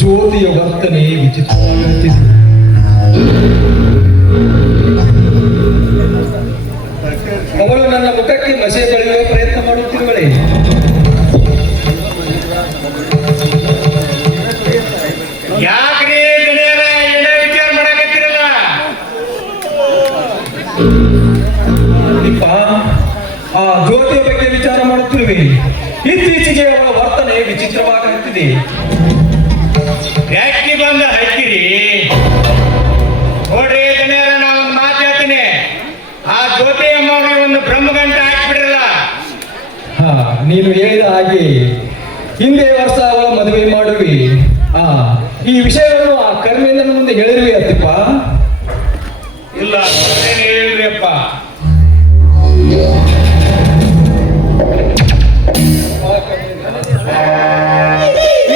ಜ್ಯೋತಿಯ ವರ್ತನೆ ವಿಚಿತ್ರವಾಗುತ್ತಿದೆ. ಅವಳು ನನ್ನ ಮುಖಕ್ಕೆ ಮಸೆ ಬಳಿಯುವ ಪ್ರಯತ್ನ ಮಾಡುತ್ತಿರುವಳೆ. ಯಾಕ್ರಿ ಏನೋ ವಿಚಾರ ಮಾಡಕತ್ತಿರಲ್ಲ? ಆ ಜ್ಯೋತಿಯ ಬಗ್ಗೆ ವಿಚಾರ ಮಾಡುತ್ತಿರುವೆ. ಇತ್ತೀಚೆಗೆ ಅವಳ ವರ್ತನೆ ವಿಚಿತ್ರವಾಗುತ್ತಿದೆ. ಯಾಕೆ ಬಂದು ಹಚ್ಚಿರಿ? ನೋಡ್ರಿ ದಣಿಯರ, ನಾ ಒಂದು ಮಾತು ಹೇಳ್ತೀನಿ. ಆ ಜ್ಯೋತಿ ಅಮ್ಮವ್ರಿಗೆ ಒಂದು ಬ್ರಹ್ಮಗಂಟ ಹಾಕ್ಬಿಡ್ರಲ್ಲ. ನೀನು ಹೇಳಿದ ಹಾಗೆ ಹಿಂದೆ ವರ್ಷ ಅವಳ ಮದುವೆ ಮಾಡುವಿ. ಈ ವಿಷಯವನ್ನು ಆ ಕರ್ಮೇಂದ್ರನ ಮುಂದೆ ಹೇಳಿರುವೆ ಅತ್ತಿಪ್ಪ? ಇಲ್ಲ, ಏನು ಹೇಳಿದ್ರಿಯಪ್ಪ?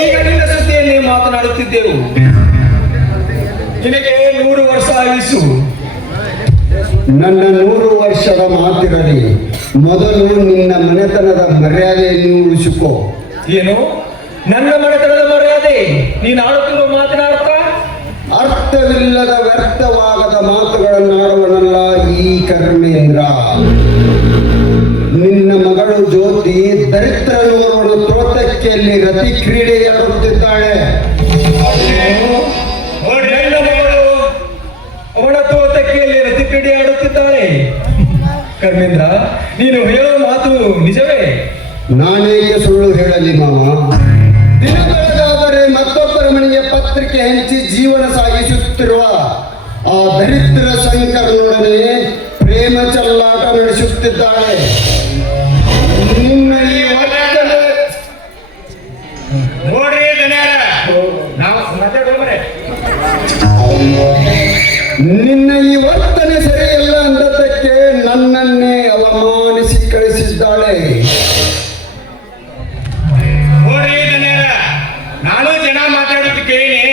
ಈಗ ನಿನ್ನ ಸುದ್ದಿಯನ್ನೇ ಮಾತನಾಡುತ್ತಿದ್ದೆವು. ನಿನಗೆ 100 ವರ್ಷ ಆಯುಸ್ಸು. ನನ್ನ 100 ವರ್ಷದ ಮಾತಿರಲಿ, ಮೊದಲು ನಿನ್ನ ಮನೆತನದ ಮರ್ಯಾದೆಯನ್ನು ಉಳಿಸಿಕೋ. ಏನು? ನನ್ನ ಮನೆತನದ ಮರ್ಯಾದೆ? ನೀನು ಆಡುತ್ತಿರುವ ಮಾತನಾಡುತ್ತ ಅರ್ಥವಿಲ್ಲದ ವ್ಯರ್ಥವಾಗದ ಮಾತುಗಳನ್ನಾಡುವನಲ್ಲ ಈ ಕರ್ಮೇಂದ್ರ. ನಿನ್ನ ಮಗಳು ಜ್ಯೋತಿ ದರಿದ್ರನೋರ್ವನ ತೋಟಕ್ಕೆಯಲ್ಲಿ ರತಿ ಕ್ರೀಡೆಯಾಡುತ್ತಿದ್ದಾಳೆ. ಅವಳ ತೋಟಕ್ಕೆಯಲ್ಲಿ ರತಿ ಕ್ರೀಡೆ ಆಡುತ್ತಿದ್ದಾಳೆ. ಕರ್ಮೇಂದ್ರ, ನೀನು ಹೇಳುವ ಮಾತು ನಿಜವೇ? ನಾನೇಗೆ ಸುಳ್ಳು ಹೇಳಲಿ ಮಾವ? ದಿನ ಬೆಳಗಾದರೆ ಮತ್ತೊಬ್ಬರ ಮನೆಗೆ ಪತ್ರಿಕೆ ಹಂಚಿ ಜೀವನ ಸಾಗಿಸುತ್ತಿರುವ ಆ ದರಿದ್ರ ಶಂಕರನೊಡನೆ ಪ್ರೇಮ ಚೆಲ್ಲಾಟ ನಡೆಸುತ್ತಿದ್ದಾಳೆ. ನಿನ್ನ ಈ ವರ್ತನೆ ನೋಡ್ರಿ ದಣಿಯರ, ನಾವು ಮಾತಾಡೋಮ್ರೆ. ನಿನ್ನ ಈ ವರ್ತನೆ ಸರಿಯಲ್ಲ ಅಂದದ್ದಕ್ಕೆ ನನ್ನನ್ನೇ ಅವಮಾನಿಸಿ ಕಳಿಸಿದ್ದಾಳೆ. ನೋಡ್ರಿ ದಣಿಯರ, ನಾನು ಜನ ಮಾತಾಡೋದು ಕೇಳಿನಿ.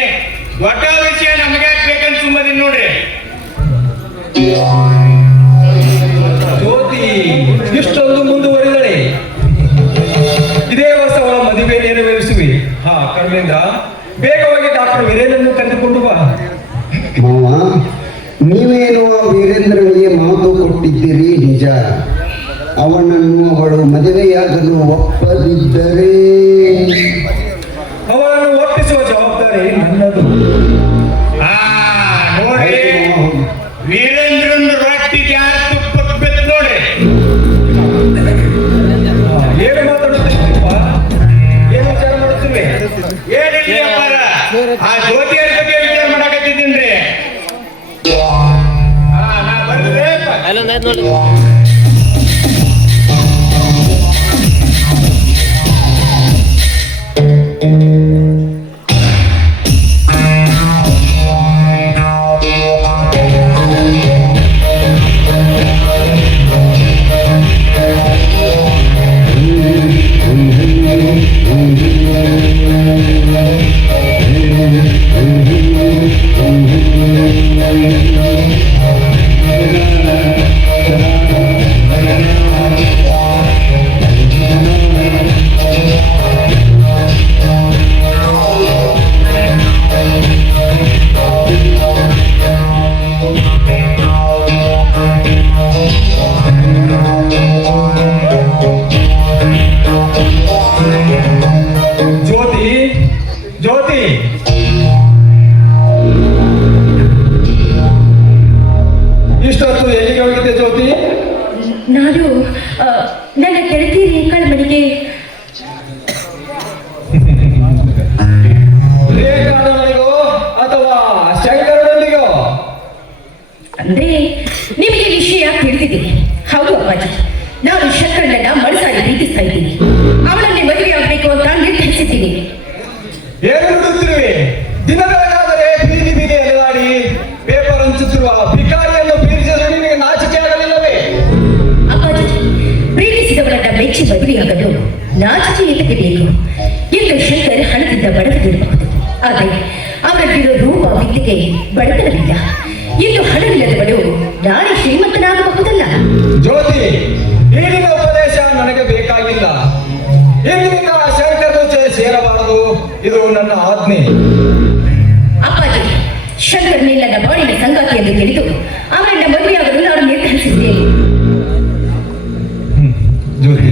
ಒಟ್ಟ ವಿಷಯ ನಮಗೆ ಬೇಕಂತ ಸುಮ್ಮನೆ ನೋಡ್ರಿ. ಜ್ಯೋತಿ ಇಷ್ಟೊಂದು ಮುಂದುವರಿದಳೆ. ಇದೇ ವರ್ಷ ಅವಳ ಮದುವೆ ನೆರವೇರಿಸುವೆ. ಕರ್ಮೇಂದ್ರ, ಬೇಗವಾಗಿ ಡಾಕ್ಟರ್ ವೀರೇಂದ್ರನ್ನು ಕರೆದುಕೊಂಡು ಬಾ. ಮಾವ, ನೀವೇನು ಆ ವೀರೇಂದ್ರನಿಗೆ ಮಾತು ಕೊಟ್ಟಿದ್ದೀರಿ ನಿಜ. ಅವನನ್ನು ಅವಳು ಮದುವೆಯಾಗಲು ಒಪ್ಪದಿದ್ದರೆ ಅವಳನ್ನು ಒಪ್ಪಿಸುವ ಜವಾಬ್ದಾರಿ ನನ್ನದು. ನೋಡ್ರಿ, ವೀರೇಂದ್ರನ್ ರೊಟ್ಟಿಗೆ ಯಾರು ತುಪ್ಪ ಬೆತ್ತು ನೋಡ್ರಿ. ಏನು ಮಾತಾಡುತ್ತಿದ್ದೀಪ್ಪ? ಏನು ವಿಚಾರ ಮಾಡುತ್ತಿವೆ? ಏನಿಲ್ಲ ಅಪ್ಪಾರ, ಆ ಜ್ಯೋತಿಯರ ಬಗ್ಗೆ ವಿಚಾರ ಮಾಡಕತ್ತಿದ್ದೀನ್ರಿ. ನಾ ಬರ್ರಿ. ಇಷ್ಟೊತ್ತು ಎಲ್ಲಿಗೆ ಹೋಗಿದ್ದೆ ಜ್ಯೋತಿ? ನಾನು ನನ್ನ ಗೆಳತಿ ರೇಖಾಳ ಮನೆಗೆ. ರೇಖಾಳ ಮನೆಗೋ ಅಥವಾ ಶಂಕರನೊಂದಿಗೋ? ಅಂದ್ರೆ ನಿಮಗೆ ವಿಷಯ ತಿಳಿದಿದೆ. ಹೌದು ಅಪ್ಪಾಜಿ, ನಾನು ಶಂಕರನನ್ನ ಮನಸಾಗಿ ಪ್ರೀತಿಸ್ತಾ ಇದ್ದೀನಿ. ಅವಳನ್ನೇ ಮದುವೆ ಆಗಬೇಕು ಅಂತ ನಿರ್ಧರಿಸಿದ್ದೀನಿ. ಏನು ನುಡುತ್ತಿರುವೆ? ದಿನಗಳಾದರೆ ಬೀದಿ ಬೀದಿ ಅಲೆದಾಡಿ ಪೇಪರ್ ಹಂಚುತ್ತಿರುವ ಭಿಕಾರಿಯನ್ನು ಬೀರಿಸಿದರೆ ನಿನಗೆ ನಾಚಿಕೆ ಆಗಲಿಲ್ಲವೇ? ಅಪ್ಪಾಜಿ, ಪ್ರೀತಿಸಿದವರನ್ನ ಮೆಚ್ಚಿ ಮದುವೆಯಾಗಲು ನಾಚಿಕೆ ಏತಕ್ಕೆ ಬೇಕು? ಇಂದು ಶಂಕರ್ ಹಣದಿಂದ ಬಡತನಿರಬಹುದು, ಆದರೆ ಅವರಲ್ಲಿರೋ ರೂಪ ವಿದ್ಯೆಗೆ ಬಡತನವಿಲ್ಲ. ಇಂದು ಹಣವಿಲ್ಲದವಳು ನಾಳೆ ಶ್ರೀಮಂತನಾಗಬಹುದಲ್ಲ. ಜ್ಯೋತಿ, ಈಗಿನ ಉಪದೇಶ ನನಗೆ ಬೇಕಾಗಿಲ್ಲ. ಇಂದಿನಿಂದ ಶಂಕರ್ ಸೇರಬಾರದು. ಇದು ನನ್ನ ಆಜ್ಞೆ. ಅಪ್ಪಾಜಿ, ಶಂಕರ್ ನನ್ನ ಬಾಳಿನ ಸಂಗಾತಿ ಎಂದು ತಿಳಿದು ಅವರನ್ನ ಮದುವೆಯಾಗಲು ನಾನು ನಿರ್ಧರಿಸಿದ್ದೇನೆ. ಜ್ಯೋತಿ,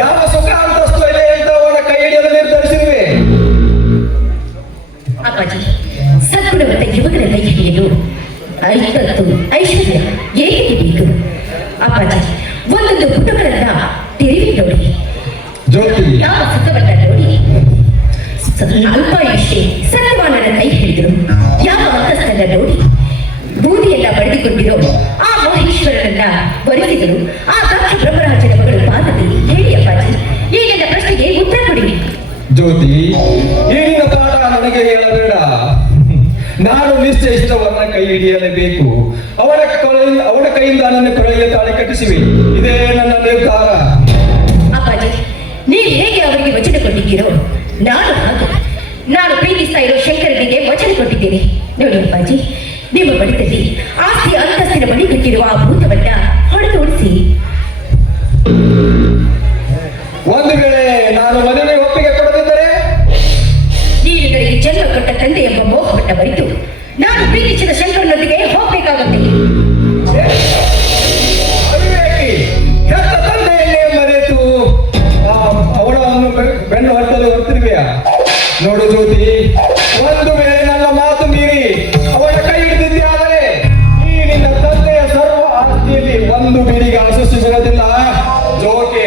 ಯಾವ ಸುಖ ಅಂತಸ್ತು ಇದೆ ಅಂತ ಅವನ ಕೈ ಹಿಡಿಯಲು ನಿರ್ಧರಿಸಿರುವೆ? ಅಪ್ಪಾಜಿ, ಸದ್ಗುಣವಂತ ಯುವಕರ ಕೈ ಹಿಡಿಯಲು ಐವತ್ತು ಐಶ್ವರ್ಯ ಏಕೆ ಬೇಕು? ಅಪ್ಪಾಜಿ, ಒಂದೊಂದು ಪುಟಗಳನ್ನ ತೆರೆವಿ ನೋಡಿ. ಜ್ಯೋತಿ, ಯಾವ ಸುಖವನ್ನ ನೋಡಿ ಅಲ್ಪಾಯುಷ್ಯ ಸತ್ಯವಾನನ ಕೈ ಹಿಡಿದರು. ಯಾವ ಅಂತಸ್ತನ್ನ ನೋಡಿ ಬೂದಿಯನ್ನ ಪಡೆದುಕೊಂಡಿರೋ ಆ ಮಹೇಶ್ವರನನ್ನ ವರಿಸಿದರು. ಆ ದಕ್ಷ ಬ್ರಹ್ಮರಾಜನ ಮಗಳು ಪಾರ್ವತಿ. ಹೇಳಿ ಅಪ್ಪಾಜಿ, ಈ ನನ್ನ ಪ್ರಶ್ನೆಗೆ ಉತ್ತರ ಕೊಡಿ. ಜ್ಯೋತಿ, ಈಗಿನ ಪಾಠ ನನಗೆ ಹೇಳಬೇಡ. ನಾನು ನಿಶ್ಚಯಿಸಿದವರನ್ನ ಕೈ ಹಿಡಿಯಲೇಬೇಕು. ಅವನ ಕೈಯಿಂದ ನನ್ನ ಕೊರಳಿಗೆ ತಾಳಿ ಕಟ್ಟಿಸಿವೆ. ಇದೇ ನನ್ನ ನಿರ್ಧಾರ. ಅಪ್ಪಾಜಿ, ನೀವು ಹೇಗೆ ಅವರಿಗೆ ವಚನ ಕೊಟ್ಟಿದ್ದೀರೋ ನಾನು ಹಾಗೆ. ನಾನು ಪ್ರೀತಿಸ್ತಾ ಇರೋ ಶಂಕರನಿಗೆ ವಚನ ಕೊಟ್ಟಿದ್ದೇನೆ. ನೋಡಿ ಅಪ್ಪಾಜಿ, ನಿಮ್ಮ ಬಳಿಯಲ್ಲಿ ಆಸ್ತಿ ಅಂತಸ್ತಿನ ಬಳಿ ಕಟ್ಟಿರುವ ಆ ಭೂತವನ್ನ ಹೊಡೆದು ಉಳಿಸಿ. ಒಂದು ವೇಳೆ ನಾನು ಮದುವೆ ಒಪ್ಪಿಗೆ ಕೊಡದಿದ್ದರೆ? ನೀನು ನನಗೆ ಜನ್ಮ ಕೊಟ್ಟ ತಂದೆ ಎಂಬ ಮೋಹವನ್ನ ಬರಿತು ನಾನು ಪ್ರೀತಿಸಿದ ಶಂಕರನೊಂದಿಗೆ ಹೋಗ್ಬೇಕಾಗುತ್ತೆ. ಅವಿವೇಕಿ, ಹೆತ್ತ ತಂದೆಯನ್ನೇ ಮರೆತು ಅವಳನ್ನು ಬೆನ್ನು ಹತ್ತಲು ಹೊರತಿರುವೆಯಾ? ನೋಡು ಜ್ಯೋತಿ, ಒಂದು ವೇಳೆ ನನ್ನ ಮಾತು ಮೀರಿ ಅವಳ ಕೈ ಹಿಡಿದಿದ್ದಾದರೆ ಈ ನಿನ್ನ ತಂದೆಯ ಸರ್ವ ಆಸ್ತಿಯಲ್ಲಿ ಒಂದು ಬಿಡಿಗಾಸು ಸಿಗುವುದಿಲ್ಲ. ಜೋಕೆ.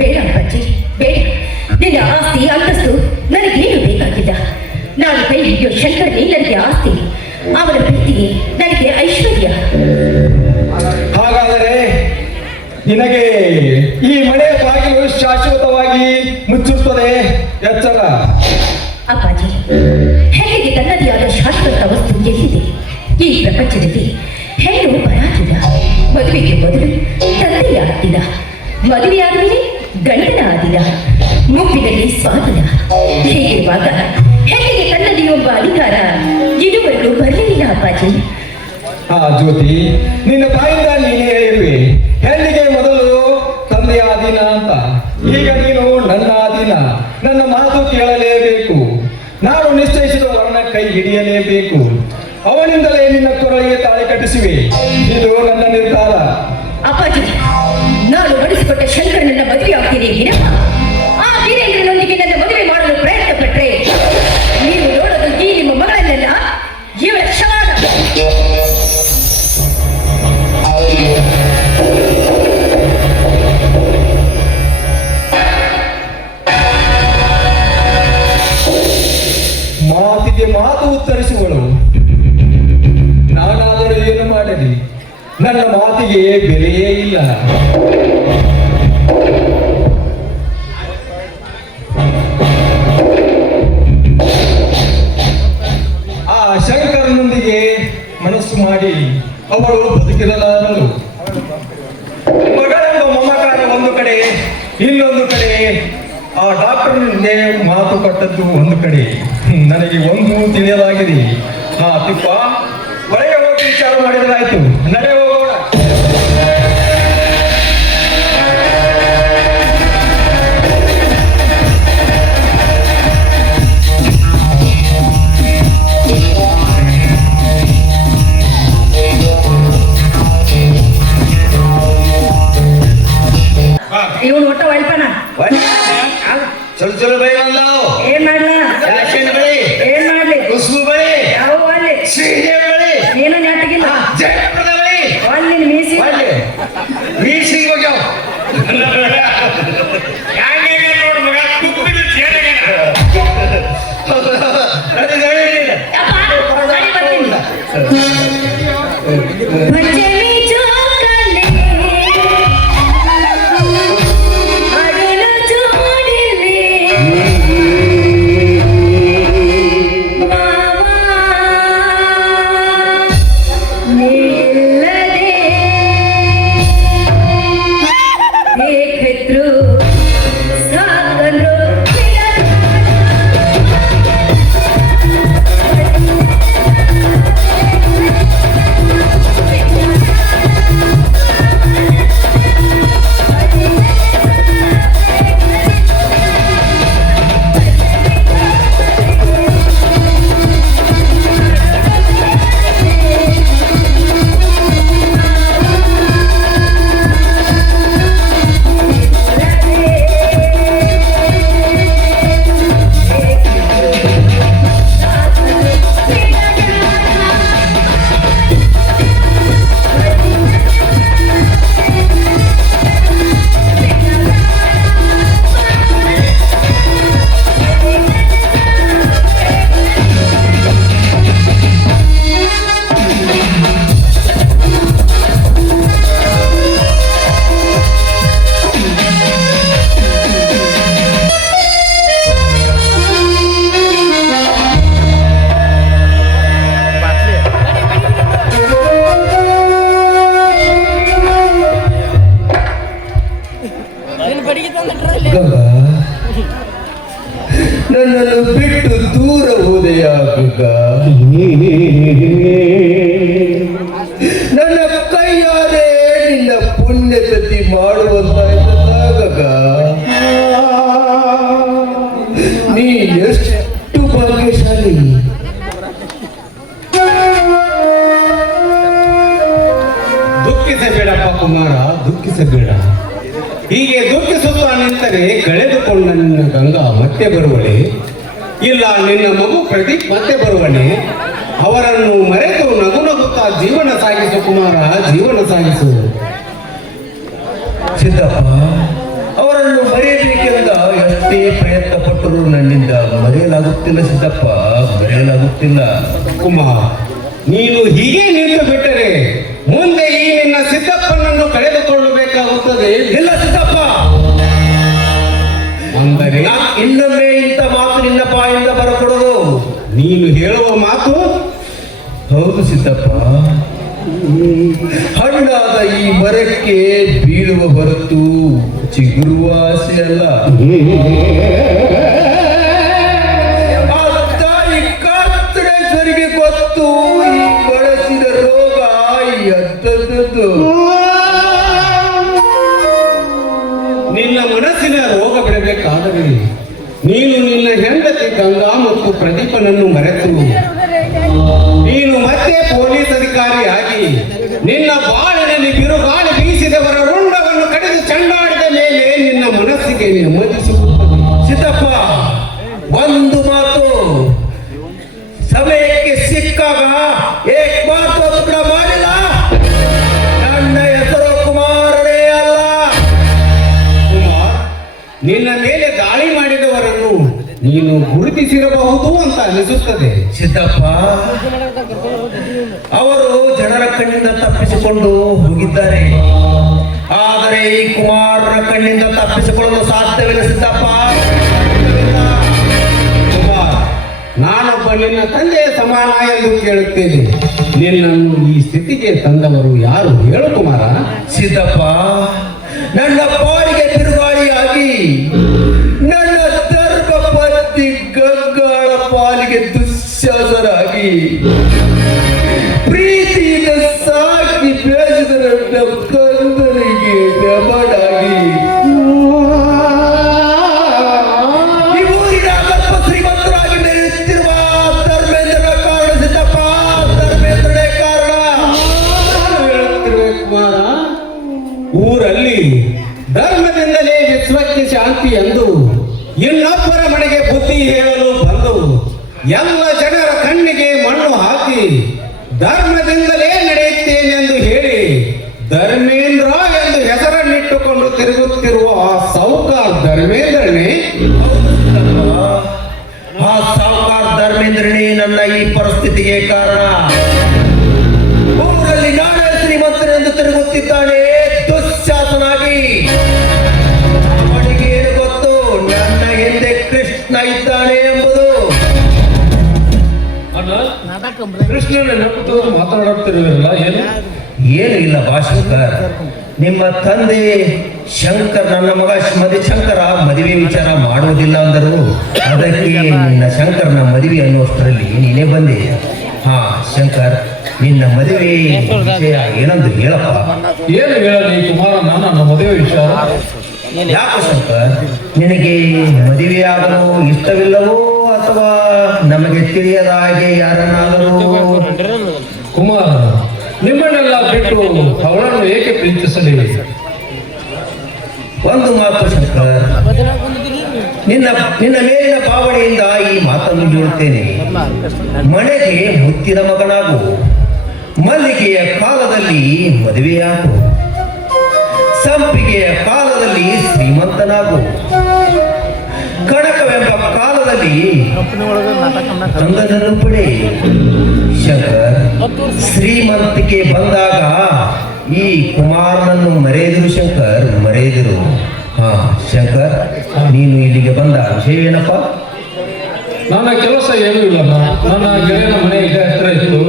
ಬೇಡ ಅಪ್ಪಾಜಿ, ಬೇಡ. ನಿನ್ನ ಆಸ್ತಿ ಅಂತಸ್ತು ನನಗೇನು ಬೇಕಾಗಿಲ್ಲ. ನಾನು ಕೈ ಹಿಡಿಯೋ ಶಂಕರನೇ ನನಗೆ ಆಸ್ತಿ. ಅವನ ಪ್ರೀತಿಗೆ ನನಗೆ ಐಶ್ವರ್ಯ. ಹಾಗಾದರೆ ನಿನಗೆ ಈ ಮನೆಯ ಬಾಗಿಲು ಶಾಶ್ವತವಾಗಿ ಮುಚ್ಚುತ್ತದೆ. ಎಚ್ಚರ. ಅಪ್ಪಾಜಿ, ಹೆಣ್ಣಿಗೆ ತನ್ನದೇ ಆದ ಶಾಶ್ವತ ವಸ್ತು ಎಲ್ಲಿದೆ? ಈ ಪ್ರಪಂಚದಲ್ಲಿ ಹೆಣ್ಣು ಪರಾಜಿತ. ಮದುವೆಗೆ ಮೊದಲು ತಂದೆಯಾಗ್ತಿಲ್ಲ, ಮದುವೆಯಾದ ಮೇಲೆ ಗಂಡನ ಆದಿಲ್ಲ, ಮುಪ್ಪಿನಲ್ಲಿ ಸ್ವಾಧೀನ. ಹೀಗಿರುವಾಗ ಹೆಣ್ಣಿಗೆ ತನ್ನದೇ ಒಬ್ಬ ಅಧಿಕಾರ ಇದುವರೆಗೂ ಬರಲಿಲ್ಲ ಅಪ್ಪಾಜಿ. ಜ್ಯೋತಿ, ನಿನ್ನ ಬಾಯಿಂದ ನೀನೇ ಹೇಳಿರುವೆ ಹೆಣ್ಣಿಗೆ ಮೊದಲು ತಂದೆಯ ಅಧೀನ ಅಂತ. ಈಗ ನೀನು ನನ್ನ ಅಧೀನ. ನನ್ನ ಮಾತು ಕೇಳಲೇಬೇಕು. ನಾನು ನಿಶ್ಚಯಿಸಿದವರನ್ನ ಕೈ ಹಿಡಿಯಲೇಬೇಕು. ಅವನಿಂದಲೇ ನಿನ್ನ ಕೊರಳಿಗೆ ತಾಳಿ ಕಟ್ಟಿಸಿವೆ. ಇದು ನನ್ನ ನಿರ್ಧಾರ. ಅಪ್ಪಾಜಿ, ನಾನು ನಡೆಸಿಕೊಟ್ಟ ಶಂಕರನನ್ನ ಮದುವೆ ಆಗ್ತೀನಿ ವಿನಃ ಆ ವೀರೇಂದ್ರನೊಂದಿಗೆ ನನ್ನ ಮದುವೆ ಮಾಡಲು ಪ್ರಯತ್ನ ಪಟ್ಟರೆ ನೀವು ನೋಡೋದು ಈ ನಿಮ್ಮ ಮಗಳನ್ನೆಲ್ಲ ಇವಳ ಶವಾನ. ಮಾತಿಗೆ ಮಾತು ಉತ್ತರಿಸುವಳು. ನಾನಾದರೂ ಏನು ಮಾಡಲಿ? ನನ್ನ ಮಾತಿಗೆ ಬೆಲೆಯೇ ಇಲ್ಲ. ಆ ಶಂಕರನೊಂದಿಗೆ ಮನಸ್ಸು ಮಾಡಿ ಅವಳು ಬದುಕಿರಲಾರಳು. ಮಗಳೆಂಬ ಮಮಕಾರ ಒಂದು ಕಡೆ, ಇನ್ನೊಂದು ಕಡೆ ಆ ಡಾಕ್ಟರ್ನಿಗೆ ಮಾತು ಕೊಟ್ಟದ್ದು ಒಂದು ಕಡೆ. ನನಗೆ ಒಂದು ತಿಳಿಯಲಾಗಿದೆ. ತಿಪ್ಪ, ಒಳಗೆ ಹೋಗಿ ವಿಚಾರ ಮಾಡಿದ್ರಾಯ್ತು. ನಡೆ ಹೋಗೋಣ. ಇವನು ಒಟ್ಟ ವೈಲ್ಪನ ಚಲೋ ಚಲೋ ಬೈ ಬಂದಾವು. ಏನ್ ಮಾಡ್ಲಾ? ಯಾಕೆಂದ್ರೆ ಬಳಿ ಏನ್ ಮಾಡ್ಲಿ? ಕುಸುಮ ಬಳಿ, ಯಾವ ಅಲ್ಲಿ ಶ್ರೀದೇವಿ ಬಳಿ, ನೀನು ನೆಟ್ಟಗಿಲ್ಲ ಜಯಪ್ರದ ಬಳಿ, ಅಲ್ಲಿ ಮೀಸಿ ವೀರ್ ಸಿಂಗ್ ಹೋಗ್ಯಾವ. ಹ್ಯಾಂಗೆ ನೋಡು ಮಗ, ಕುಪ್ಪಿದ ಜೇಡಗೇನ. ಭಜನೆ ಜೋಕಲೆ ಅಡಲ ಜೋಡಿಲೆ ಗಂಗ, ನನ್ನನ್ನು ಬಿಟ್ಟು ದೂರ ಹೋದೆಯ ಗಂಗ. ನನ್ನ ಕೈಯಾರೆ ನಿನ್ನ ಪುಣ್ಯತತಿ ಮಾಡುವಂತಾಯ್ತದ ಗಂಗ. ನೀ ಎಷ್ಟು ಭಾಗ್ಯಶಾಲಿ. ದುಃಖಿಸಬೇಡಪ್ಪ ಕುಮಾರ, ದುಃಖಿಸಬೇಡ. ಹೀಗೆ ದುಃಖಿಸುತ್ತಾ ನಿಂತರೆ ಕಳೆದುಕೊಂಡ ನಿನ್ನ ಗಂಗಾ ಮತ್ತೆ ಬರುವಳೆ, ಇಲ್ಲ ನಿನ್ನ ಮಗು ಪ್ರದೀಪ್ ಮತ್ತೆ ಬರುವಳೆ. ಅವರನ್ನು ಮರೆತು ನಗು ನಗುತ್ತಾ ಜೀವನ ಸಾಗಿಸು ಕುಮಾರ, ಜೀವನ ಸಾಗಿಸು. ಸಿದ್ದಪ್ಪ, ಅವರನ್ನು ಮರೆಯಬೇಕೆಂದ ಎಷ್ಟೇ ಪ್ರಯತ್ನ ಪಟ್ಟರು ನನ್ನಿಂದ ಮರೆಯಲಾಗುತ್ತಿಲ್ಲ ಸಿದ್ದಪ್ಪ, ಮರೆಯಲಾಗುತ್ತಿಲ್ಲ. ಕುಮಾರ್, ನೀನು ಹೀಗೆ ನಿಂತು ಬಿಟ್ಟರೆ ಮುಂದೆ ಈ ನಿನ್ನ ಸಿದ್ದಪ್ಪನನ್ನು ಕಳೆದುಕೊಳ್ಳಬೇಕಾಗುತ್ತದೆ. ಇಲ್ಲ ಸಿದ್ದಪ್ಪ, ಅಂದರೆ ಇನ್ನೊಮ್ಮೆ ಇಂಥ ಮಾತು ನಿನ್ನ ಬಾಯಿಂದ ಬರಕೊಡೋದು. ನೀನು ಹೇಳುವ ಮಾತು ಹೌದು ಸಿದ್ದಪ್ಪ. ಹಣ್ಣಾದ ಈ ಮರಕ್ಕೆ ಬೀಳುವ ಹೊರತು ಚಿಗುರುವ ಆಸೆ ಅಲ್ಲ. ಆ ತಾಯಿ ಕಾರ್ತೇಶ್ವರಿಗೆ ಗೊತ್ತು ಈ ಬಳಸಿದ ರೋಗ ಎಂಥದ್ದು. ನಿನ್ನ ಮನಸ್ಸಿನ ರೋಗ ಬಿಡಬೇಕಾದರೆ ನೀನು ನಿನ್ನ ಹೆಂಡತಿ ಗಂಗಾ ಮತ್ತು ಪ್ರದೀಪನನ್ನು ಮರೆತು ನೀನು ಮತ್ತೆ ಪೊಲೀಸ್ ಅಧಿಕಾರಿಯಾಗಿ ನಿನ್ನ ಬಾಳಿನಲ್ಲಿ ಬಿರುಗಾಳಿ ಬೀಸಿದವರ ರುಂಡವನ್ನು ಕಡಿದು ಚಂಡಾಡಿದ ಮೇಲೆ ನಿನ್ನ ಮನಸ್ಸಿಗೆ ನೆಮ್ಮದಿ ಸಿಗುತ್ತದೆ. ಸಿದ್ದಪ್ಪ, ಒಂದು ಮಾತು, ಸಮಯಕ್ಕೆ ಸಿಕ್ಕಾಗ ಏಕ್ ಮಾತು ಕೂಡ ಮಾಡಿಲ್ಲ. ನನ್ನ ಹೆಸರು ಕುಮಾರನೇ ಅಲ್ಲ. ಕುಮಾರ್, ನಿನ್ನ ಮೇಲೆ ದಾಳಿ ಮಾಡಿದವರನ್ನು ನೀನು ಗುರುತಿಸಿರಬಹುದು ಅಂತ ಅನಿಸುತ್ತದೆ. ಸಿದ್ದಪ್ಪ, ಅವರು ಜನರ ಕಣ್ಣಿಂದ ತಪ್ಪಿಸಿಕೊಂಡು ಹೋಗಿದ್ದಾರೆ. ಆದರೆ ಈ ಕುಮಾರನ ಕಣ್ಣಿಂದ ತಪ್ಪಿಸಿಕೊಳ್ಳಲು ಸಾಧ್ಯವಿಲ್ಲ ಸಿದ್ದಪ್ಪ. ಕುಮಾರ್, ನಾನೊಬ್ಬ ನಿನ್ನ ತಂದೆಯ ಸಮಾನ ಎಂದು ಕೇಳುತ್ತೇನೆ. ನಿನ್ನನ್ನು ಈ ಸ್ಥಿತಿಗೆ ತಂದವರು ಯಾರು ಹೇಳು ಕುಮಾರ? ಸಿದ್ದಪ್ಪ, ನನ್ನ ಪಾಲಿಗೆ ಬಿರುಗಾಳಿಯಾಗಿ ನನ್ನ ಧರ್ಮ ಪತ್ನಿ ಗಂಗಾಳ ಪಾಲಿಗೆ ದುಶ್ಯಾಸರಾಗಿ ಪ್ರೀತಿಯಿಂದ ಸಾಕಿ ಬೆಳೆಸಿದ ನನ್ನ ಕಂದರಿಗೆ ಬೆಂಬಲಾಗಿ ಈ ಊರಿನ ಅಲ್ಪ ಶ್ರೀಮಂತರಾಗಿ ಮೆರೆಯುತ್ತಿರುವ ಧರ್ಮೇಂದ್ರನ ಕಾರಣ ಸಿದ್ದಪ್ಪ, ಧರ್ಮೇಂದ್ರನೇ ಕಾರಣ. ಹೇಳುತ್ತಿರುವೆ ಕುಮಾರ, ಊರಲ್ಲಿ ಧರ್ಮದಿಂದಲೇ ವಿಶ್ವಕ್ಕೆ ಶಾಂತಿ ಎಂದು ಇನ್ನೊಬ್ಬರ ಮನೆಗೆ ಬುದ್ಧಿ ಹೇಳಲು ಬಂದು ಎಲ್ಲ ಜನರ ಕಣ್ಣಿಗೆ ಮಣ್ಣು ಹಾಕಿ ಧರ್ಮದಿಂದಲೇ ನಡೆಯುತ್ತೇನೆಂದು ಹೇಳಿ ಧರ್ಮೇಂದ್ರ ಎಂದು ಹೆಸರನ್ನಿಟ್ಟುಕೊಂಡು ತಿರುಗುತ್ತಿರುವ ಆ ಸಾಹುಕಾರ ಧರ್ಮೇಂದ್ರನೇ. ಆ ಸಾಹುಕಾರ ಧರ್ಮೇಂದ್ರನೇ ನನ್ನ ಈ ಪರಿಸ್ಥಿತಿಗೆ ಕಾರಣ. ಊರಲ್ಲಿ ನಾನೇ ಶ್ರೀಮಂತನೆಂದು ತಿರುಗುತ್ತಿದ್ದಾನೆ ದುಶ್ಯಾಸನಾಗಿ. ಅವನಿಗೇನು ಗೊತ್ತು ನನ್ನ ಹಿಂದೆ ಕೃಷ್ಣ ಇದ್ದಾನೆ ಎಂಬುದು. ಕೃಷ್ಣನ ನೆನಪು ಮಾತನಾಡುತ್ತಿರುವಿರಲ್ಲ, ಏನು? ಏನು ಇಲ್ಲ ಭಾಷಕರ್, ನಿಮ್ಮ ತಂದೆ ಶಂಕರ್, ನನ್ನ ಮಗ ಶಂಕರ ಮದುವೆ ವಿಚಾರ ಮಾಡುವುದಿಲ್ಲ ಅಂದರು. ಅದಕ್ಕೆ ನಿನ್ನ ಶಂಕರನ ಮದುವೆ ಅನ್ನುವಷ್ಟರಲ್ಲಿ ನೀನೇ ಬಂದೆ. ಹಾ ಶಂಕರ್, ನಿನ್ನ ಮದುವೆ ವಿಷಯ ಏನಂದು ಹೇಳಪ್ಪ. ಏನು ಹೇಳಲಿ ಕುಮಾರ, ನನ್ನ ಮದುವೆ ವಿಚಾರ. ಯಾಕೆ ಶಂಕರ್, ನಿನಗೆ ಮದುವೆ ಆಗಲು ಇಷ್ಟವಿಲ್ಲವೋ ಅಥವಾ ನಮಗೆ ತಿಳಿಯದ ಹಾಗೆ ಯಾರನ್ನಾದರೂ? ಕುಮಾರ, ನಿಮ್ಮನ್ನೆಲ್ಲ ಬಿಟ್ಟು ಅವಳನ್ನು ಏಕೆ ಪ್ರೀತಿಸಲಿ? ಒಂದು ಮಾತು ಶಂಕರ್, ನಿನ್ನ ಮೇಲಿನ ಭಾವನೆಯಿಂದ ಈ ಮಾತನ್ನು ಹೇಳುತ್ತೇನೆ. ಮನೆಗೆ ಮುತ್ತಿನ ಮಗನಾಗು, ಮಲ್ಲಿಗೆಯ ಕಾಲದಲ್ಲಿ ಮದುವೆಯಾಗು, ಸಂಪಿಗೆಯ ಕಾಲದಲ್ಲಿ ಶ್ರೀಮಂತನಾಗು, ಕಣಕವೆಂಬ ಕಾಲದಲ್ಲಿ ಗಂಗನನ್ನು ಪಡೆ. ಶಂಕರ್, ಶ್ರೀಮಂತಿಕೆ ಬಂದಾಗ ಈ ಕುಮಾರನನ್ನು ಮರೆಯದಿರು ಶಂಕರ್, ಮರೆಯದಿರು. ಹಾ ಶಂಕರ್, ನೀನು ಇಲ್ಲಿಗೆ ಬಂದ ವಿಷಯ ಏನಪ್ಪ? ನನ್ನ ಕೆಲಸ ಏನೂ ಇಲ್ಲ. ನನ್ನ ಗೆಳೆಯನ ಮನೆ ಇಲ್ಲೇ ಹತ್ರ ಇತ್ತು,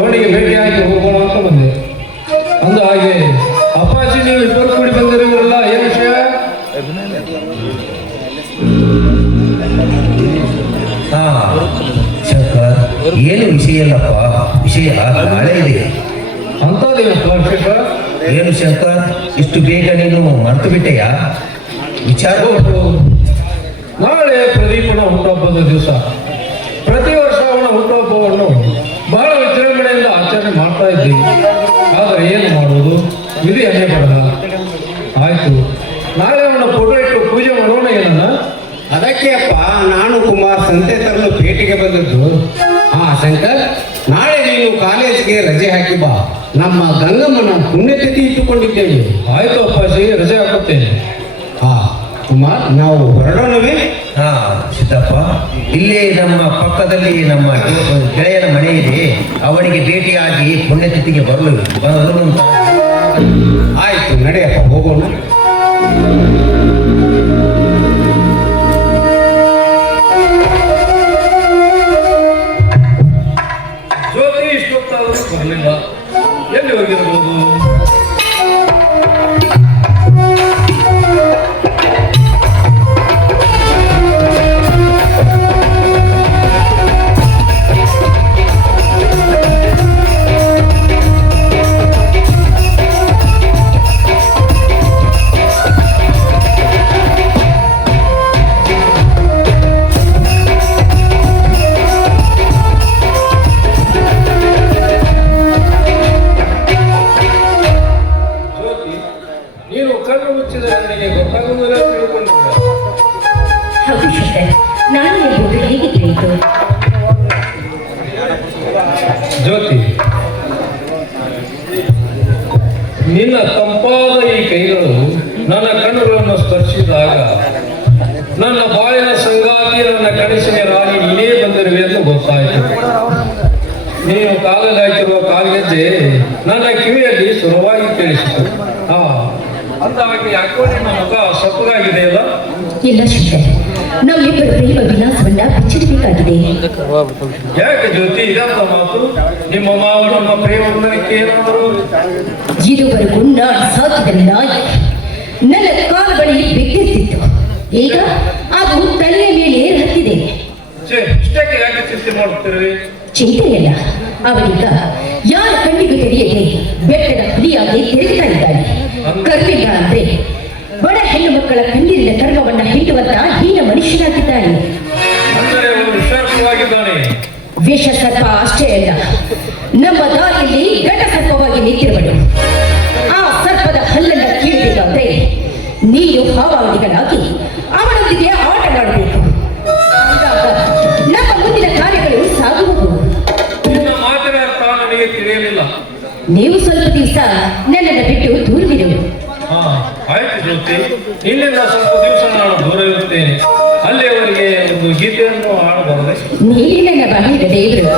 ಅವನಿಗೆ ಭೇಟಿಯಾಗಿ ಹೋಗೋಣ ಅಂತ ಬಂದೆ. ಅಂದ ಹಾಗೆ ಅಪ್ಪಾಜಿ ನೀವು ಇಬ್ಬರು ಕೂಡಿ ಬಂದಿರುವಿರಲ್ಲ, ಏನು ವಿಷಯ? ಹಾ ಶಂಕರ್, ಏನು ವಿಷಯ ಇಲ್ಲಪ್ಪ, ವಿಷಯ ನಾಳೆ ಇದೆ. ಅಂತದೇನಪ್ಪ ಶಂಕರ್? ಏನು ಶಂಕರ್, ಇಷ್ಟು ಬೇಗ ನೀನು ಮರೆತು ಬಿಟ್ಟೆಯಾ? ವಿಚಾರ ನಾಳೆ ಪ್ರದೀಪನ ಹುಟ್ಟುಹಬ್ಬದ ದಿವಸ. ಪ್ರತಿ ವರ್ಷ ಅವನ ಹುಟ್ಟುಹಬ್ಬವನ್ನು ಬಹಳ ವಿಜೃಂಭಣೆಯಿಂದ ಆಚರಣೆ ಮಾಡ್ತಾ ಇದ್ದೀವಿ. ಆದರೆ ಏನು ಮಾಡುವುದು, ವಿಧಿ ಹಣೆ ಬರಲ್ಲ. ಆಯ್ತು, ನಾಳೆ ಅವನ ಫೋಟೋ ಇಟ್ಟು ಪೂಜೆ ಮಾಡೋಣ ಏನನ್ನ? ಅದಕ್ಕೆ ಅಪ್ಪ ನಾನು ಕುಮಾರ್ ಸಂತೆ ತರಲು ಭೇಟಿಗೆ ಬಂದದ್ದು. ಹಾ ಶಂಕರ್, ನಾಳೆ ನೀನು ಕಾಲೇಜಿಗೆ ರಜೆ ಹಾಕಿ ಬಾ. ನಮ್ಮ ಗಂಗಮ್ಮನ ಪುಣ್ಯತಿಥಿ ಇಟ್ಟುಕೊಂಡಿದ್ದೇವೆ. ಆಯ್ತು ಅಪ್ಪಾಜಿ, ರಜೆ ಹಾಕುತ್ತೇನೆ. ಹಾ ಕುಮಾರ್, ನಾವು ಹೊರಡೋಣವೇ? ಹಾ ಸಿದ್ದಪ್ಪ, ಇಲ್ಲೇ ನಮ್ಮ ಪಕ್ಕದಲ್ಲಿ ನಮ್ಮ ಗೆಳೆಯನ ಮನೆ ಇದೆ. ಅವನಿಗೆ ಭೇಟಿಯಾಗಿ ಪುಣ್ಯತಿಥಿಗೆ ಬರಲು ಅಂತ. ಆಯ್ತು, ನಡೆಯಪ್ಪ, ಹೋಗೋಣ. ಜ್ಯೋತಿ ಇಷ್ಟೊತ್ತಾದರೂ ಬರಲಿಲ್ಲ, ಎಲ್ಲಿ ಹೋಗಿರಬಹುದು? ನೀನು ಕಣ್ಣು ಮುಚ್ಚಿದರೆ ನನಗೆ ಗೊತ್ತಾಗುವುದಿಲ್ಲ ತಿಳ್ಕೊಂಡಿದ್ದೆ. ಹೌದು ಶಂಕರ್, ನಾನು ಎಂಬುದು ಹೇಗೆ ತಿಳಿಯಿತು? ಜ್ಯೋತಿ, ನಿನ್ನ ತಂಪಾದ ಈ ಕೈಗಳು ನನ್ನ ಕಣ್ಣುಗಳನ್ನು ಸ್ಪರ್ಶಿಸಿದಾಗ ನನ್ನ ಬಾಳಿನ ಸಂಗಾತಿ, ನನ್ನ ಕನಸಿನ ರಾಣಿ ನೀನೇ ಬಂದಿರುವೆ ಎಂದು ಗೊತ್ತಾಯಿತು. ನೀನು ಕಾಲಲ್ಲಿ ಹಾಕಿರುವ ಕಾಲ್ಗೆಜ್ಜೆ ನನ್ನ ಕಿವಿಯಲ್ಲಿ ಸುರವಾಗಿ ಕೇಳಿಸಿತು. ಹಾ, ಅಂದಾಗೆ ಯಾಕೋ ನಿನ್ನ ಮುಖ ಸಪ್ಪಗಾಗಿದೆಯಲ್ಲ? ಇಲ್ಲ ಶಂಕರ್, ನಮ್ಮಿಬ್ಬರ ಪ್ರೇಮ ವಿಲಾಸವನ್ನ ಬಿಚ್ಚಿಡಬೇಕಾಗಿದೆ. ಯಾಕೆ ಜ್ಯೋತಿ ಇದಂತ ಮಾತು? ನಿಮ್ಮ ಮಾವ ನಮ್ಮ ಪ್ರೇಮ ಬಂಧನಕ್ಕೆ ಏನಾದರೂ? ಇದುವರೆಗೂ ನಾನು ಸಾಕಿದ ನಾಯಿ ನನ್ನ ಕಾಲು ಬಳಿ ಬಿದ್ದಿರ್ತಿತ್ತು. ಈಗ ಅದು ತಲೆಯ ಮೇಲೆ ಹತ್ತಿದೆ. ಇಷ್ಟಕ್ಕೆ ಯಾಕೆ ಚಿಂತೆ ಮಾಡುತ್ತಿರುವೆ? ಚಿಂತೆಯಲ್ಲ, ಅವನೀಗ ಯಾರ ಕಣ್ಣಿಗೂ ತಿಳಿಯದೆ ಬೆಟ್ಟದ ಹುಲಿಯಾಗಿ ತಿರುಗ್ತಾ ಇದ್ದಾನೆ. ಕರ್ಮಿಲ್ಲ ಅಂದ್ರೆ ಬಡ ಹೆಣ್ಣು ಮಕ್ಕಳ ಕಣ್ಣೀರಿನ ಕರ್ಮವನ್ನ ಹಿಂಡುವಂತ ಹೀನ ಮನುಷ್ಯನಾಗಿದ್ದಾನೆ. ಅಂದರೆ ಅವನು ವಿಶ್ವಾಸವಾಗಿದ್ದಾನೆ. ವಿಷ ಸರ್ಪ ಅಷ್ಟೇ ಅಲ್ಲ, ನಮ್ಮ ದಾರಿಯಲ್ಲಿ ಘಟ ಸರ್ಪವಾಗಿ ನಿಂತಿರುವನು. ಆ ಸರ್ಪದ ಹಲ್ಲನ್ನ ಕೀಳಬೇಕಾದ್ರೆ ನೀನು ಹಾವಾಡಿಗಳಾಗಿ ಅವನೊಂದಿಗೆ ಆಟವಾಡಬೇಕು. ನಮ್ಮ ಮುಂದಿನ ಕಾರ್ಯಗಳು ಸಾಗುವುದು. ನಿನ್ನ ಮಾತಿನ ಅರ್ಥ ನನಗೆ ತಿಳಿಯಲಿಲ್ಲ. ನೀವು ಸ್ವಲ್ಪ ದಿವಸ ನನ್ನನ್ನು ಬಿಟ್ಟು ದೂರವಿರು. ಹಾ, ಆಯ್ತು ಜ್ಯೋತಿ, ಇಲ್ಲಿಂದ ಸ್ವಲ್ಪ ದಿವಸ ನಾನು ದೂರ ಇರುತ್ತೇನೆ. ಅಲ್ಲಿಯವರೆಗೆ ಒಂದು ಗೀತೆಯನ್ನು ಹಾಡಬಹುದೇ? ನೀನೇ ನನ್ನ ಬಾಯಿಯ ದೇವರು.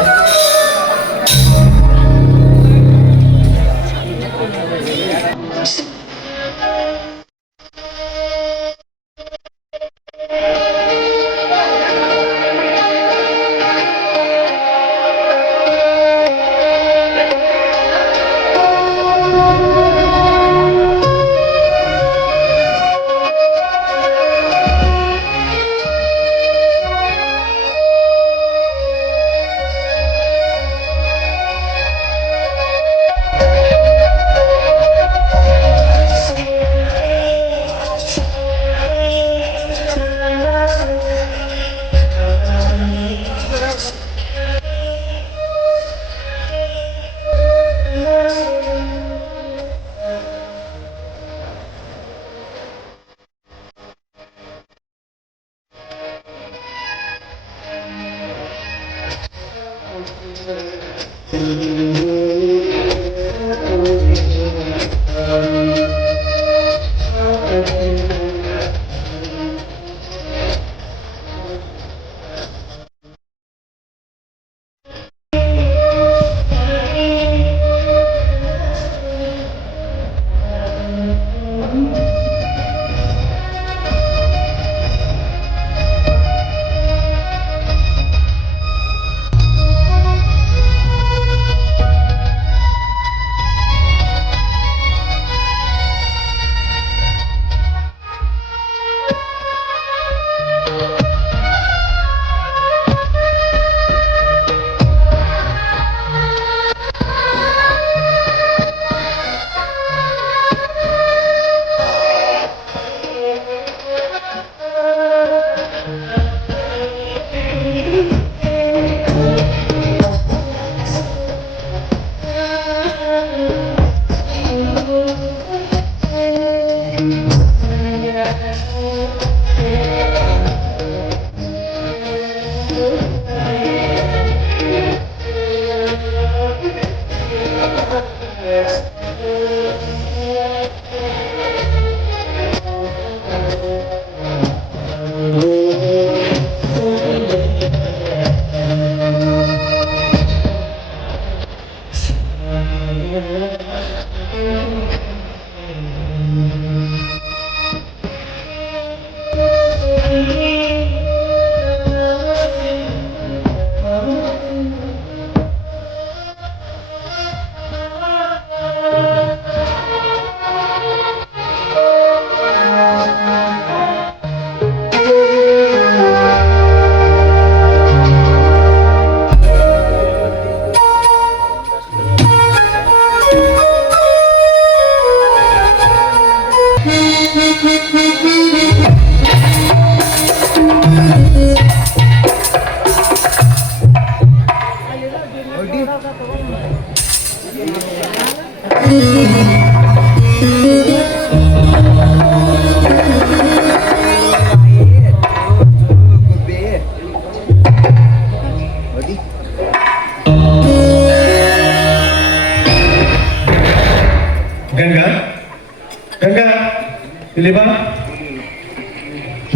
ಇಲ್ಲಿ ಬಾ.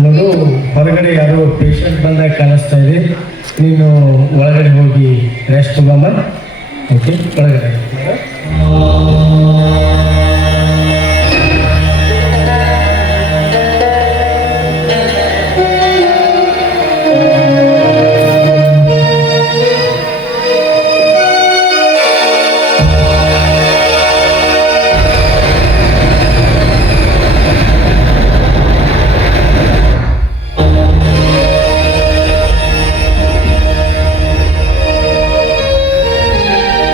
ನೋಡು, ಹೊರಗಡೆ ಯಾರೋ ಪೇಷಂಟ್ ಬಂದಾಗ ಕಾಣಿಸ್ತಾ ಇದೆ. ನೀನು ಒಳಗಡೆ ಹೋಗಿ ರೆಸ್ಟ್ ತಗೊಂಬ. ಓಕೆ, ಒಳಗಡೆ.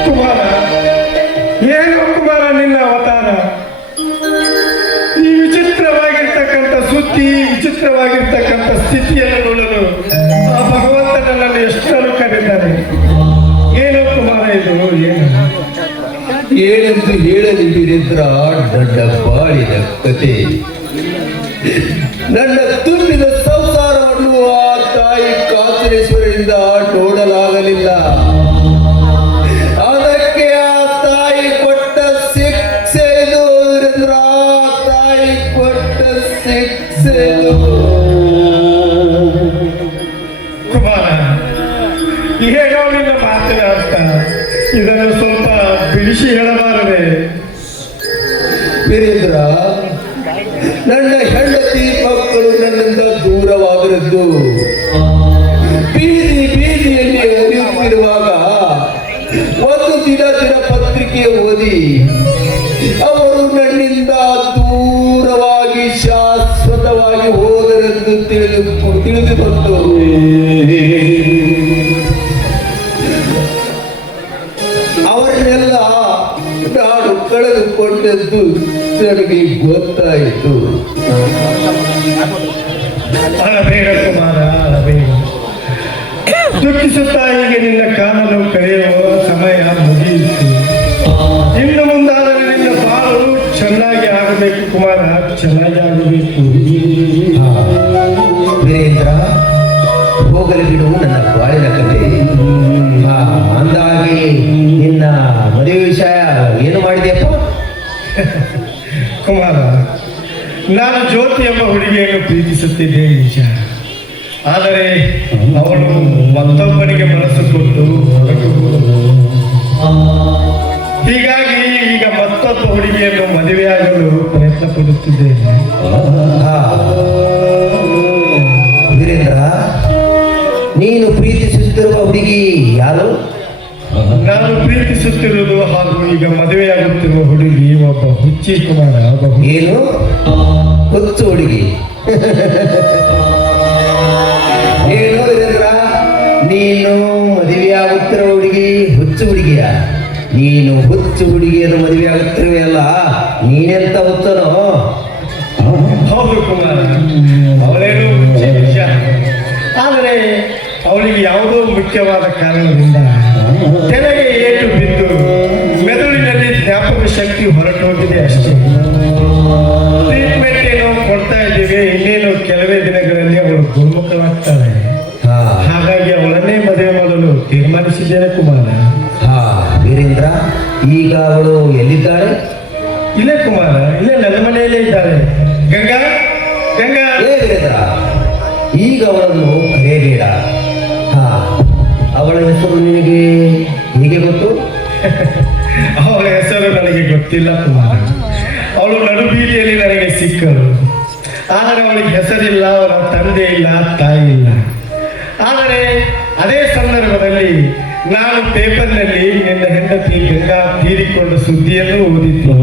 ಕುಮಾರ, ಏನು ಕುಮಾರ ನಿನ್ನ ಅವತಾರ? ಈ ವಿಚಿತ್ರವಾಗಿರ್ತಕ್ಕಂಥ ಸುದ್ದಿ, ವಿಚಿತ್ರವಾಗಿರ್ತಕ್ಕಂಥ ಸ್ಥಿತಿಯನ್ನು ನೋಡಲು ಆ ಭಗವಂತ ನನ್ನನ್ನು ಎಷ್ಟನ್ನು ಕರೆದಿದ್ದಾರೆ. ಏನು ಕುಮಾರ ಇದು? ಏನು ಏನೆಂದು ಹೇಳಲಿ ವೀರೇಂದ್ರ, ನನ್ನ ಬಾಳಿನ ಕತೆ. ನನ್ನ ತುಂಬಿದ ಸಂಸಾರವನ್ನು ಆ ತಾಯಿ ಕಾಂತೇಶ್ವರರಿಂದ ನೋಡಲಾಗಲಿಲ್ಲ. ಅದಕ್ಕೆ ಆ ತಾಯಿ ಕೊಟ್ಟ ಶಿಕ್ಷೆ ಇದು ವೀರೇಂದ್ರ, ತಾಯಿ ಕೊಟ್ಟ ಶಿಕ್ಷೆ ಇದು. ಕುಮಾರ, ಏನೋ ನಿನ್ನ ಮಾತಿನ ಅರ್ಥ. ಇದನ್ನು ಸ್ವಲ್ಪ ಬಿಡಿಸಿ ಹೇಳಬಾರದೆ? ವೀರೇಂದ್ರ, ನನ್ನ ಹೆಂಡತಿ ಮಕ್ಕಳು ನನ್ನಿಂದ ದೂರವಾಗಿರದ್ದು. ಬೀದಿ ಬೀದಿಯಲ್ಲಿ ಉಳಿಯುತ್ತಿರುವಾಗ ಒಂದು ದಿನಪತ್ರಿಕೆ ಓದಿ ಅವರು ನನ್ನಿಂದ ದೂರವಾಗಿ ಶಾಶ್ವತವಾಗಿ ಹೋದರೆಂದು ತಿಳಿದು ಬಂತು. ಅವರನ್ನೆಲ್ಲ ನಾನು ಕಳೆದುಕೊಂಡದ್ದು ನನಗೆ ಗೊತ್ತಾಯಿತು. ಅಳಬೇಡ ಕುಮಾರ, ಅಳಬೇಡ. ದುಃಖಿಸುತ್ತಾ ಹೀಗೆ ನಿನ್ನ ಕಾಲನ್ನು ಕಳೆಯುವ ಸಮಯ ಮುಗಿಯಿತು. ಇನ್ನು ಮುಂದಾದರೆ ನಿನ್ನ ಬಾಳು ಚೆನ್ನಾಗಿ ಆಗಬೇಕು ಕುಮಾರ, ಚೆನ್ನಾಗಿ ಆಗಬೇಕು. ವೀರೇಂದ್ರ, ಹೋಗಲಿ ಬಿಡು ನನ್ನ ಬಾಳಿನ ಕತೆ. ಅಂದಾಗಿ ನಿನ್ನ ಮದುವೆ ವಿಷಯ ಏನು ಮಾಡಿದೆಯಪ್ಪ? ಕುಮಾರ, ನಾನು ಜ್ಯೋತಿ ಎಂಬ ಹುಡುಗಿಯನ್ನು ಪ್ರೀತಿಸುತ್ತಿದ್ದೆ ನಿಜ. ಆದರೆ ಅವಳು ಮತ್ತೊಬ್ಬನಿಗೆ ಮನಸ್ಸು ಕೊಟ್ಟು ಹೊರಟು ಹೋದಳು. ಹೀಗಾಗಿ ಈಗ ಮತ್ತೊಬ್ಬ ಹುಡುಗಿಯನ್ನು ಮದುವೆಯಾಗಲು ಪ್ರಯತ್ನ ಪಡುತ್ತಿದ್ದೇನೆ. ವೀರೇಂದ್ರ, ನೀನು ಪ್ರೀತಿಸುತ್ತಿರುವ ಹುಡುಗಿ ಯಾರು? ನಾನು ಪ್ರೀತಿಸುತ್ತಿರುವುದು ಹಾಗೂ ಈಗ ಮದುವೆಯಾಗುತ್ತಿರುವ ಹುಡುಗಿ ಒಬ್ಬ ಹುಚ್ಚಿ ಕುಮಾರ. ಏನು ಹುಚ್ಚು ಹುಡುಗಿ? ಏನು ವೀರೇಂದ್ರ, ನೀನು ಮದುವೆಯಾಗುತ್ತಿರುವ ಹುಡುಗಿ ಹುಚ್ಚು ಹುಡುಗಿಯ? ನೀನು ಹುಚ್ಚು ಹುಡುಗಿಯನ್ನು ಮದುವೆಯಾಗುತ್ತಿರುವೆಯಲ್ಲ, ನೀನೆಂತ ಹುಚ್ಚನೋ? ಹೌದು ಕುಮಾರ, ಅವಳೇನು ಹುಚ್ಚಿ ನಿಜ. ಆದರೆ ಅವಳಿಗೆ ಯಾವುದೋ ಮುಖ್ಯವಾದ ಕಾರಣದಿಂದ ತೆನೆಗೆ ಏಟು ಬಿದ್ದು ಮೆದುಳಿನಲ್ಲಿ ಜ್ಞಾಪಕ ಶಕ್ತಿ ಹೊರಟು ಹೋಗಿದೆ ಅಷ್ಟೇ. ಟ್ರೀಟ್ಮೆಂಟ್ ಏನೋ ಕೊಡ್ತಾ ಇದ್ದೀವಿ, ಇನ್ನೇನು ಕೆಲವೇ ದಿನಗಳಲ್ಲಿ ಅವಳು ಗುಣಮುಖವಾಗ್ತಾಳೆ. ಹಾಗಾಗಿ ಅವಳನ್ನೇ ಮದುವೆ ಮಾಡಲು ತೀರ್ಮಾನಿಸಿದ್ದೇನೆ ಕುಮಾರ. ವೀರೇಂದ್ರ, ಈಗ ಅವಳು ಎಲ್ಲಿದ್ದಾಳೆ? ಇಲ್ಲೇ ಕುಮಾರ, ಇಲ್ಲೇ ನನ್ನ ಮನೆಯಲ್ಲೇ ಇದ್ದಾಳೆ. ಗಂಗಾ, ಗಂಗಾ. ವೀರೇಂದ್ರ, ಈಗ ಅವಳನ್ನು ಕರೆಯಬೇಡ. ಅವಳ ಹೆಸರು ನಿನಗೆ ಹೇಗೆ ಗೊತ್ತು? ಅವಳ ಹೆಸರು ನನಗೆ ಗೊತ್ತಿಲ್ಲ ಕುಮಾರ. ಅವಳು ನಡು ಬೀದಿಯಲ್ಲಿ ನನಗೆ ಸಿಕ್ಕಳು. ಆದರೆ ಅವಳಿಗೆ ಹೆಸರಿಲ್ಲ, ಅವರ ತಂದೆ ಇಲ್ಲ, ತಾಯಿ ಇಲ್ಲ. ಆದರೆ ಅದೇ ಸಂದರ್ಭದಲ್ಲಿ ನಾನು ಪೇಪರ್ನಲ್ಲಿ ನಿನ್ನ ಹೆಂಡತಿ ಗಂಗಾ ತೀರಿಕೊಂಡ ಸುದ್ದಿಯನ್ನು ಓದಿದ್ದು.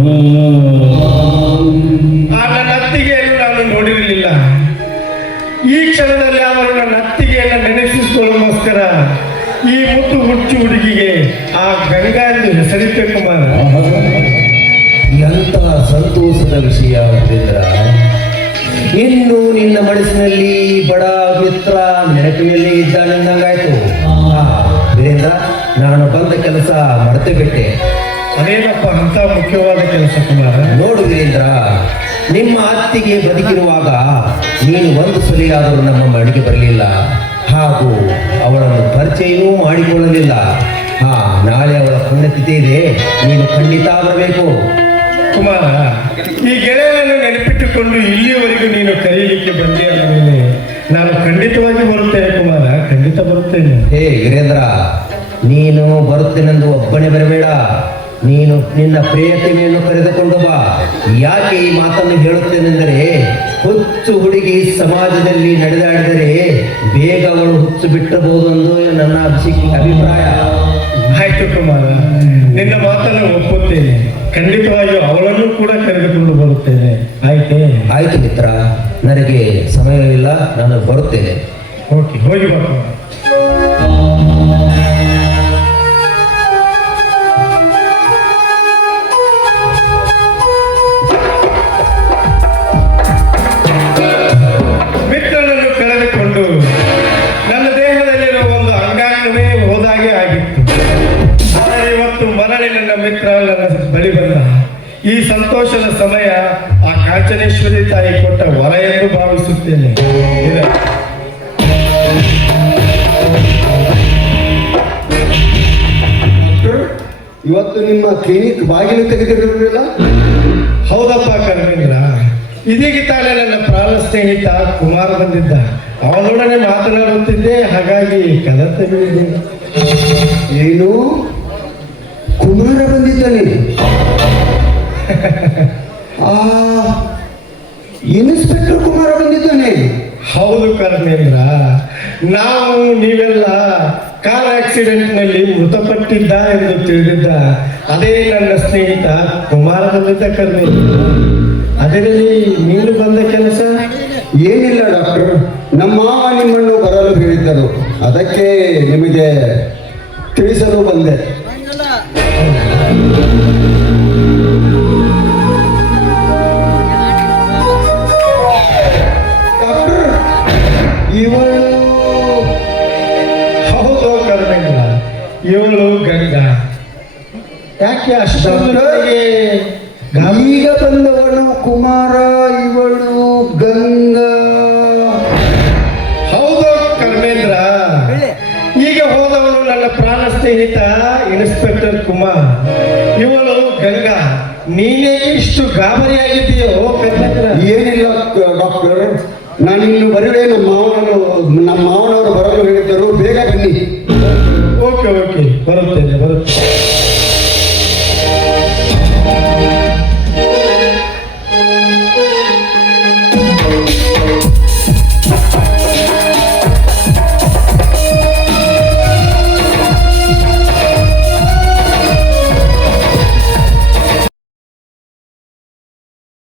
ಆ ನನ್ನ ಅತ್ತಿಗೆಯನ್ನು ನಾನು ನೋಡಿರಲಿಲ್ಲ. ಈ ಕ್ಷಣದಲ್ಲಿ ಅವರು ನನ್ನ ಅತ್ತಿಗೆಯನ್ನು ನೆನಪಿಸಿಕೊಳ್ಳೋಸ್ಕರ ಈ ಮುಟ್ಟು ಹುಚ್ಚು ಹುಡುಗಿಗೆ ಆ ಗಂಗಾ ಎಂದು ಹೆಸರಿಟ್ಟೆ ಕುಮಾರ. ಎಂತಹ ಸಂತೋಷದ ವಿಷಯ ವೀರೇಂದ್ರ. ಇನ್ನು ನಿನ್ನ ಮನಸ್ಸಿನಲ್ಲಿ ಬಡ ಮಿತ್ರ ನೆನಪಿನಲ್ಲಿ ಇದ್ದಾನೆಂದಂಗಾಯ್ತು. ವೀರೇಂದ್ರ, ನಾನು ಬಂದ ಕೆಲಸ ಮರೆತು ಬಿಟ್ಟೆ. ಅದೇನಪ್ಪ ಅಂತ ಮುಖ್ಯವಾದ ಕೆಲಸ ಕುಮಾರ? ನೋಡು ವೀರೇಂದ್ರ, ನಿಮ್ಮ ಅತ್ತಿಗೆ ಬದುಕಿರುವಾಗ ನೀನು ಒಂದು ಸಲಿಯಾದರೂ ನಮ್ಮ ಮನೆಗೆ ಬರಲಿಲ್ಲ, ಹಾಗೂ ಅವಳನ್ನು ಪರಿಚಯವೂ ಮಾಡಿಕೊಳ್ಳಲಿಲ್ಲ. ನಾಳೆ ಅವಳ ಪುಣ್ಯತಿಥಿ ಇದೆ, ನೀನು ಖಂಡಿತ ಬರಬೇಕು. ಕುಮಾರ, ಈ ಗೆಳೆಯನನ್ನು ನೆನಪಿಟ್ಟುಕೊಂಡು ಇಲ್ಲಿಯವರೆಗೂ ನೀನು ಕರೀಲಿಕ್ಕೆ ಬಂದೆ ಅಂದ ಮೇಲೆ ನಾನು ಖಂಡಿತವಾಗಿ ಬರುತ್ತೇನೆ ಕುಮಾರ, ಖಂಡಿತ ಬರುತ್ತೇನೆ. ಹೇ ವೀರೇಂದ್ರ, ನೀನು ಬರುತ್ತೇನೆಂದು ಒಬ್ಬನೇ ಬರಬೇಡ. ನೀನು ನಿನ್ನ ಪ್ರಿಯತಮೆಯನ್ನು ಕರೆದುಕೊಂಡು ಬಾ. ಯಾಕೆ ಈ ಮಾತನ್ನು ಹೇಳುತ್ತೇನೆಂದರೆ, ಹುಚ್ಚು ಹುಡುಗಿ ಸಮಾಜದಲ್ಲಿ ನಡೆದಾಡಿದರೆ ಬೇಗ ಅವಳು ಹುಚ್ಚು ಬಿಟ್ಟಬಹುದು ಎಂದು ನನ್ನ ಅಭಿಪ್ರಾಯ. ಆಯ್ತು ಕುಮಾರ, ನಿನ್ನ ಮಾತನ್ನು ಒಪ್ಪುತ್ತೇನೆ. ಖಂಡಿತವಾಗಿಯೂ ಅವಳನ್ನು ಕೂಡ ಕರೆದುಕೊಂಡು ಬರುತ್ತೇನೆ. ಆಯ್ತೇ? ಆಯ್ತು ಮಿತ್ರ, ನನಗೆ ಸಮಯವಿಲ್ಲ, ನಾನು ಬರುತ್ತೇನೆ. ಓಕೆ, ಹೋಗಿ ಬಾ ಕುಮಾರ. ಮಿತ್ರನನ್ನು ಕಳೆದುಕೊಂಡು ನನ್ನ ದೇಹದಲ್ಲಿರುವ ಒಂದು ಅಂಗಾಂಗವೇ ಹೋದಾಗೆ ಆಗಿತ್ತು. ಆದರೆ ಇವತ್ತು ಮರಳಿ ನನ್ನ ಮಿತ್ರ ನನ್ನ ಬಳಿ ಬಂದ. ಈ ಸಂತೋಷದ ಸಮಯ ಆ ಕಾಂಚನೇಶ್ವರಿ ತಾಯಿ ಕೊಟ್ಟ ವರ ಎಂದು ಭಾವಿಸುತ್ತೇನೆ. ಇದೆ. ಇವತ್ತು ನಿಮ್ಮ ಕ್ಲಿನಿಕ್ ಬಾಗಿಲು ತೆಗೆದಿರಲಿಲ್ಲ? ಹೌದಪ್ಪ ಕರ್ಮೇಂದ್ರ, ಇದೀಗ ತಾನೇ ನನ್ನ ಪ್ರಾಣ ಸ್ನೇಹಿತ ಕುಮಾರ್ ಬಂದಿದ್ದ. ಅವನೊಡನೆ ಮಾತನಾಡುತ್ತಿದ್ದೆ, ಹಾಗಾಗಿ ಕದ ತೆಗೆದಿದ್ದೇನೆ. ಏನು, ಕುಮಾರ ಬಂದಿದ್ದಾನೆ? ಆ ಇನ್ಸ್ಪೆಕ್ಟರ್ ಕುಮಾರ ಬಂದಿದ್ದಾನೆ? ಹೌದು ಕರ್ಮೇಂದ್ರ, ನಾವು ನೀವೆಲ್ಲ ಕಾರ್ ಆಕ್ಸಿಡೆಂಟ್ ನಲ್ಲಿ ಮೃತಪಟ್ಟಿದ್ದ ಎಂದು ತಿಳಿದಿದ್ದ ಅದೇ ನನ್ನ ಸ್ನೇಹಿತ ಕುಮಾರ ಬಂದಿದ್ದ ಕರ್ಮೇಂದ್ರ. ಅದರಲ್ಲಿ ನೀನು ಬಂದ ಕೆಲಸ? ಏನಿಲ್ಲ ಡಾಕ್ಟರ್, ನಮ್ಮ ಮಾವ ನಿಮ್ಮನ್ನು ಬರಲು ಹೇಳಿದ್ದರು, ಅದಕ್ಕೆ ನಿಮಗೆ ತಿಳಿಸಲು ಬಂದೆ. ಡಾಕ್ಟರ್, ಇವಳು ಹೌದು ಕರ್ಮೇಂದ್ರ, ಇವಳು ಗಂಗಾ. ಯಾಕೆ ಅಷ್ಟೊಂದು ಈಗ ಬಂದವನು ಕುಮಾರ, ಇವಳು ಗಂಗಾ. ಹೌದು ಕರ್ಮೇಂದ್ರ, ಈಗ ಹೋದವನು ನನ್ನ ಪ್ರಾಣ ಸ್ನೇಹಿತ ಇನ್ಸ್ಪೆಕ್ಟರ್ ಕುಮಾರ್, ಇವಳು ಗಂಗಾ. ನೀನೇ ಇಷ್ಟು ಗಾಬರಿಯಾಗಿದ್ದೀಯೋ ಕರ್ಮೇಂದ್ರ? ಏನಿಲ್ಲ ಡಾಕ್ಟರ್, ನಾನಿನ್ನು ಬರುವೆ. ನಮ್ಮ ಮಾವನವರು ಬರಲು ಹೇಳಿದ್ದರು, ಬೇಗ ಬನ್ನಿ.